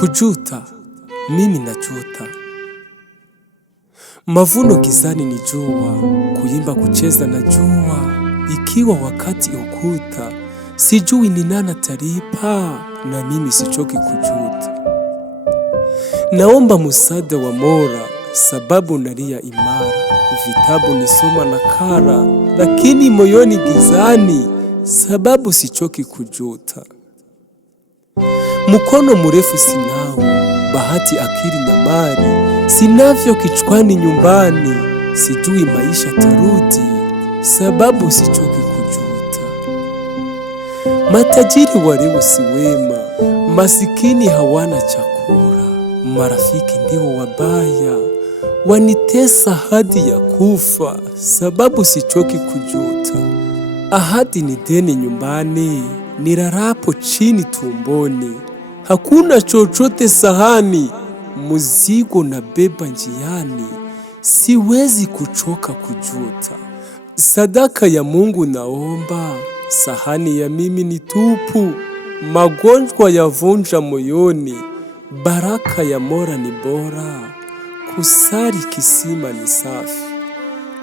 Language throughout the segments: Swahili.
Kujuta, mimi najuta. Mavuno gizani ni jua, kuimba kucheza na jua, ikiwa wakati ukuta, sijui ni nani atalipa, na mimi sichoki kujuta. Naomba msaada wa Mola, sababu nalia imara, vitabu nisoma na kara, lakini moyoni gizani, sababu sichoki kujuta. Mkono mrefu sinao, bahati akili na mali, sinavyo kichwani nyumbani, sijui maisha tarudi, sababu sichoki kujuta. Matajiri wa leo si wema, masikini hawana chakula, marafiki ndio wabaya, wanitesa hadi ya kufa, sababu sichoki kujuta. Ahadi ni deni nyumbani, nilalapo chini tumboni, hakuna chochote sahani, mzigo nabeba njiani, siwezi kuchoka kujuta. Sadaka ya Mungu naomba, sahani ya mimi ni tupu, magonjwa yavunja moyoni, baraka ya Mola ni bora, kusali kisima ni safi.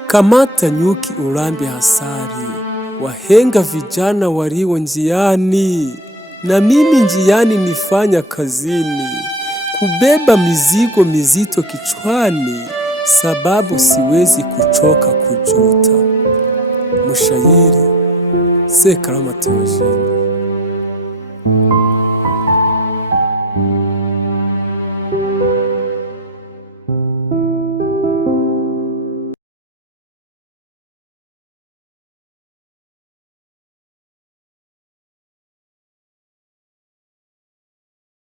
Kamata nyuki ulambe hasari, wahenga vijana walio njiani, na mimi njiani nifanya kazini, kubeba mizigo mizito kichwani, sababu siwezi kuchoka kujuta. Mshairi Sekarama Theogene.